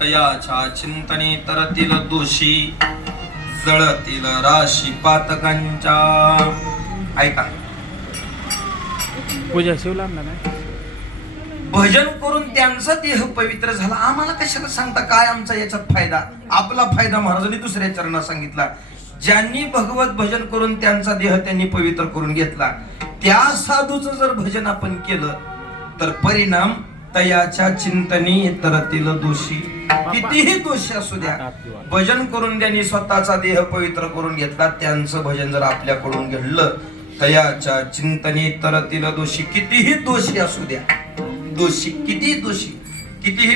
तयाच्या चिंतने तरतील दोषी जळतील राशी पातकांच्या. ऐका, पूजा शिवलांना नाही भजन करून त्यांचा देह पवित्र झाला. आम्हाला कशाला सांगता काय आमचा याच्यात फायदा? आपला फायदा महाराजांनी दुसऱ्या चरणात सांगितला. ज्यांनी भगवत भजन करून त्यांचा देह त्यांनी पवित्र करून घेतला, त्या साधूचं जर भजन आपण केलं तर परिणाम तयाच्या चिंतनी तरतील दोषी. कितीही दोषी असू द्या, भजन करून ज्यांनी स्वतःचा देह पवित्र करून घेतला त्यांचं भजन जर आपल्याकडून घडलं, तयाच्या चिंतनी तरतील दोषी. कितीही दोषी असू द्या, दोषी कितीही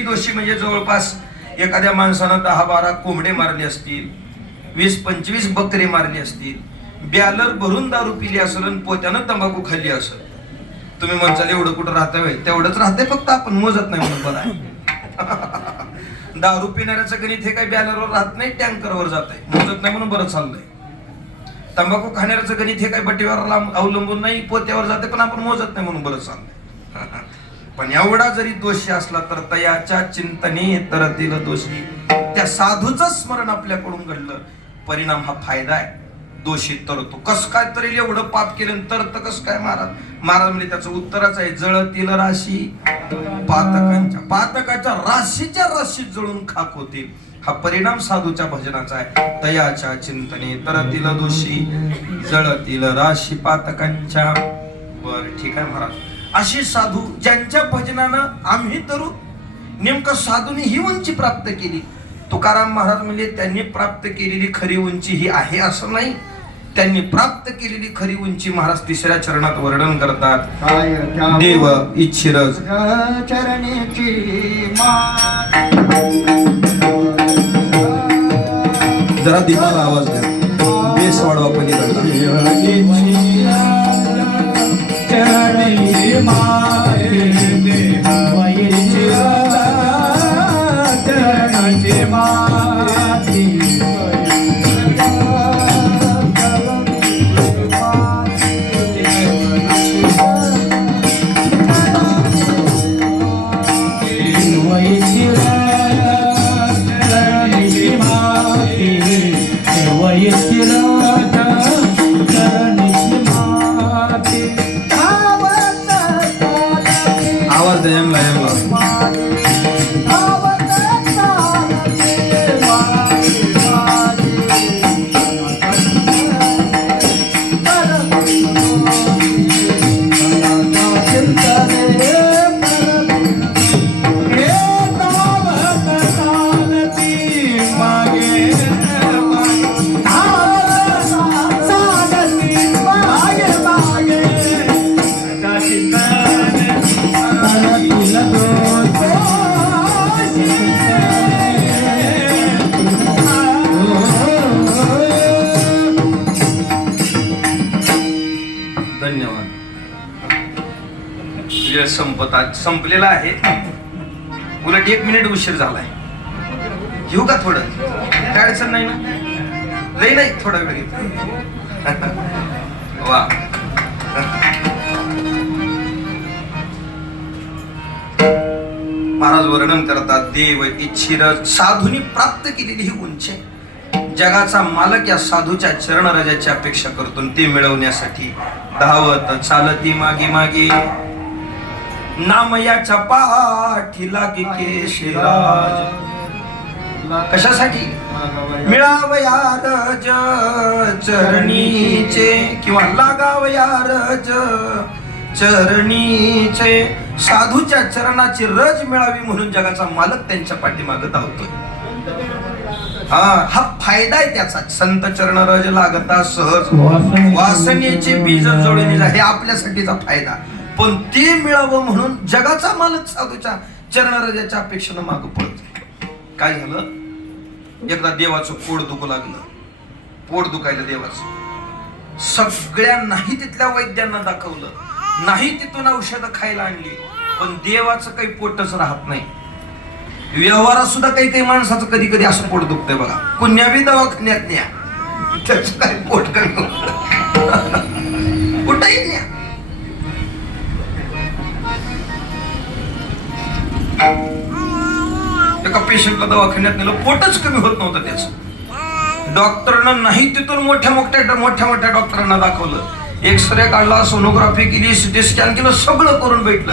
दोषी म्हणजे जवळपास एखाद्या माणसानं 10-12 कोंबडे मारले असतील, 20-25 बकरे मारले असतील, ब्यालर भरून दारू पिली असेल आणि पोत्यानं तंबाखू खाल्ली असेल, तुम्ही म्हणसाल एवढं कुठं राहतंय? तेवढंच राहतंय, फक्त आपण मोजत नाही म्हणून बरं. दारू पिणाऱ्याचं गणित हे काही बॅलरवर राहत नाही, टँकरवर जात आहे, मोजत नाही म्हणून बरं चाललंय. तंबाखू खाणाऱ्याचं गणित हे काही बटीवर अवलंबून नाही, पोत्यावर जाते, पण आपण मोजत नाही म्हणून बरं चाललंय. पण एवढा जरी दोषी असला तर तयाच्या चिंतने तरतील दोषी. त्या साधूचं स्मरण आपल्याकडून घडलं, परिणाम हा फायदा आहे. दोषी तरतो. कस काय तरी एवढं पाप केलं तर कस काय महाराज? महाराज म्हणजे त्याचं उत्तरच आहे, जळतील राशी पातकांच्या. पातकाच्या राशीच्या राशीत जळून खाक होतील. हा परिणाम साधूच्या भजनाचा आहे. तयाच्या चिंतने तरतील दोषी जळतील राशी पातकांच्या. बर ठीक आहे महाराज. अशी साधू ज्यांच्या भजनानं आम्ही तरू नेमकं साधूने ही उंची प्राप्त केली. तुकाराम महाराज म्हणजे त्यांनी प्राप्त केलेली खरी उंची ही आहे असं नाही, त्यांनी प्राप्त केलेली खरी उंची महाराज तिसऱ्या चरणात वर्णन करतात. देव इच्छिरज जरा दिमाला आवाज द्या, बेस वाढवा पलीकडला. आवाज द्या यांना. संपलेला आहे. उलट 1 मिनिट उशीर झालाय. घेऊ का थोडं? काय अडचण नाही ना? लई नाही, थोडा वेळ घेतो. वा, महाराज वर्णन करतात. देव इच्छिर साधूनी प्राप्त केलेली ही उंची. जगाचा मालक या साधूच्या चरणराजाची अपेक्षा करतो, ते मिळवण्यासाठी धावत चालती मागे मागे. नाम याच्या पाठी लागे केशराज. कशासाठी? मिळावया रज चरणीचे किंवा लागावया रज चरणीचे. साधूच्या चरणाची रज मिळावी म्हणून जगाचा मालक त्यांच्या पाठीमागे धावतोय. हा फायदा आहे त्याचा. संत चरण रज लागता सहज वासनेचे बीज जोडणी हे आपल्यासाठीचा फायदा. पण ते मिळावं म्हणून जगाचा मालक साधूच्या चरणरजाच्या अपेक्षेनं मागं पळत. काय झालं, एकदा देवाचं पोट दुखू लागलं. पोट दुखायला देवाचं सगळ्या नाही तिथल्या वैद्यांना दाखवलं, नाही तिथून औषधं खायला आणली, पण देवाचं काही पोटच राहत नाही. व्यवहारात सुद्धा काही काही माणसाचं कधी कधी असं पोट दुखतंय बघा. कुण्या बी दवाखान्यात न्या, त्याचं काही पोट कमी कुठेही न्या. एका पेशंटला दवाखान्यात नेलं, पोटच कमी होत नव्हतं त्याचं. डॉक्टरनं नाही तिथून मोठ्या मोठ्या डॉक्टरांना दाखवलं, एक्सरे काढला, सोनोग्राफी केली, सिटी स्कॅन केलं, सगळं करून भेटलं,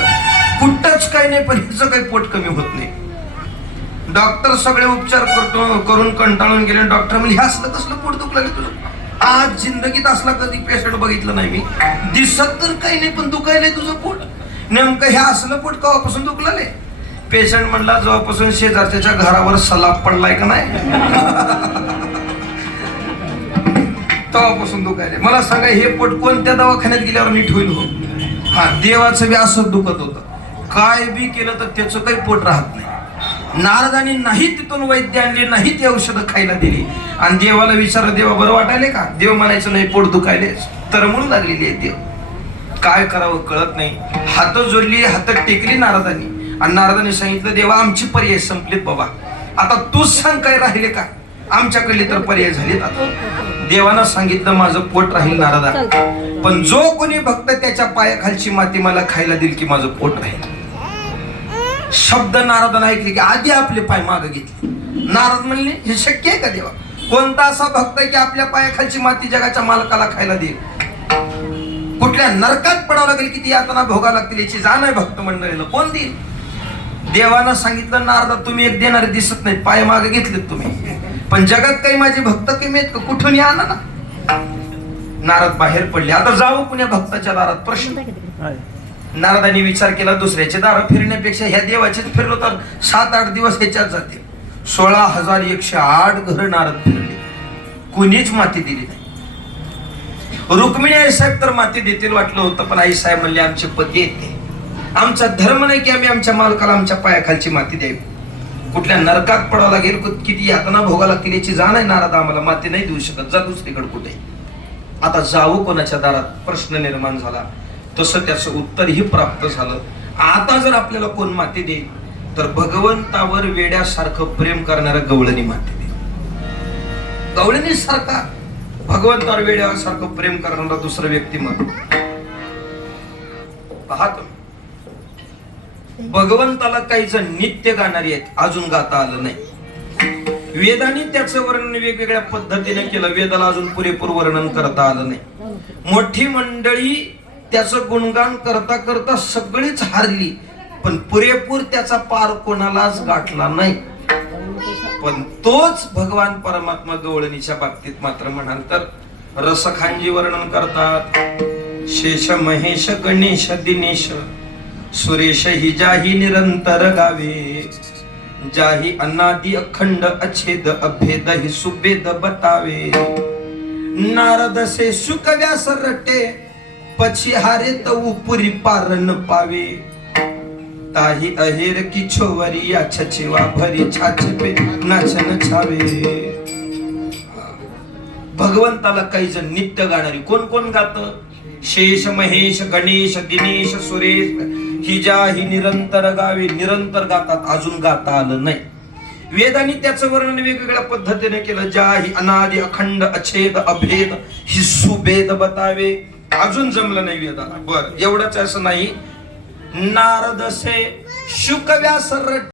कुठंच काही नाही. पण हिचं काही पोट कमी होत नाही. डॉक्टर सगळे उपचार करून कंटाळून गेले. डॉक्टर म्हणजे हे असलं कसलं पोट दुखलं तुझं? आज जिंदगीत असला कधी पेशंट बघितलं नाही मी. दिसत तर काही नाही पण दुखायलंय तुझं पोट. नेमकं हे असलं पोट केव्हापासून दुखलं? पेशंट म्हणला, जेव्हापासून शेजारच्या घरावर सलाब पडलाय का नाही तेव्हापासून दुखायले. मला सांगा, हे पोट कोणत्या दवाखान्यात गेल्यावर नीट होईल हो? हा, देवाचं बी असं दुखत होतं. काय बी केलं तर त्याचं काही पोट राहत नाही. नारदांनी नाही तिथून वैद्य आणले, नाही ती औषधं खायला दिली, आणि देवाला विचारलं, देवा बरं वाटायले का? देव म्हणायचं नाही, पोट दुखायले, तर म्हणून लागलेली आहे. देव काय करावं कळत नाही. हात जोडली, हात टेकली नारदांनी, आणि नारदांनी सांगितलं, देवा आमची पर्याय संपलीत बाबा, आता तूच सांग काय राहिले का? आमच्याकडले तर पर्याय झालेत. आता देवानं सांगितलं, माझं पोट राहील नारदा, पण जो कोणी भक्त त्याच्या पायाखालची माती मला खायला देईल की माझं पोट राहील. शब्द नारदानं ऐकले की आधी आपले पाय मागे घेतले. नारद म्हणले, हे शक्य आहे का देवा? कोणता असा भक्त आहे की आपल्या पायाखालची माती जगाच्या मालकाला खायला देईल? कुठल्या नरकात पडावं लागेल, किती यातना भोगा लागतील याची जाण आहे भक्त मंडळीला, कोण देईल? देवानं सांगितलं, नारदा तुम्ही एक देणारे दिसत नाहीत, पाय मागे घेतलेत तुम्ही, पण जगात काही माझे भक्त कमी आहेत का? कुठून आणा ना. नारद बाहेर पडले. आता जाऊ पुण्या भक्ताच्या दारात? प्रश्न. नारदांनी विचार केला, दुसऱ्याचे दार फिरण्यापेक्षा ह्या देवाचेच फिरलो तर 7-8 दिवस ह्याच्यात जाते. 16,108 घर नारद फिरले, कुणीच माती दिली नाही. रुक्मिणी आई साहेब तर माती देतील वाटलं होतं, पण आई साहेब म्हणले, आमचे पती येते, आमचा धर्म नाही की आम्ही आमच्या मालकाला आमच्या पायाखालची माती द्यावी. कुठल्या नरकात पडावं लागेल, किती यातना भोगा लागतील याची जाण आहे. नारद आम्हाला माती नाही देऊ शकत, जा दुसरीकडे कुठे. आता जाऊ कोणाच्या दारात? प्रश्न निर्माण झाला. तसं त्याचं उत्तरही प्राप्त झालं. आता जर आपल्याला कोण माती देईल तर भगवंतावर वेड्यासारखं प्रेम करणाऱ्या गवळणी माती देईल. गवळणी सारखा भगवंतावर वेड्यासारखं प्रेम करणारा दुसरा व्यक्तिमत्व पाहतो. भगवंताला काही जण नित्य गाणारी आहेत, अजून गाता आलं नाही. वेदांनी त्याचं वर्णन वेगवेगळ्या पद्धतीने केलं, वेदाला अजून पुरेपूर वर्णन करता आलं नाही. मोठी मंडळी त्याचं गुणगान करता करता सगळीच हारली, पण पुरेपूर त्याचा पार कोणालाच गाठला नाही. पण तोच भगवान परमात्मा गवळणीच्या बाबतीत मात्र म्हणाल तर रसखांजी वर्णन करतात. शेष महेश गणेश दिनेश सुरेश हि जाही निरंतर गावे, जाही अनादि अखंड अछेद अभेद हि सुभेद बतावे. नारद से शुक व्यास रटे, पछी हारे तऊ पुरी पारन पावे. ताही अहेर की छोवरी या छछेवा भरी छाछ पे नाचन छावे. भगवंताला काही जण नित्य गाणारी. कोण कोण गात? शेष महेश गणेश दिनेश सुरेश हि जाही निरंतर गावे. निरंतर गातात, अजून गाता आलं नाही. वेदांनी त्याचं वर्णन वेगवेगळ्या पद्धतीने केलं. जाही अनादि अखंड अछेद अभेद हि सुभेद बतावे. अजून जमलं नाही वेदाला. बर, एवढंच असं नाही. नारद से शुक व्यास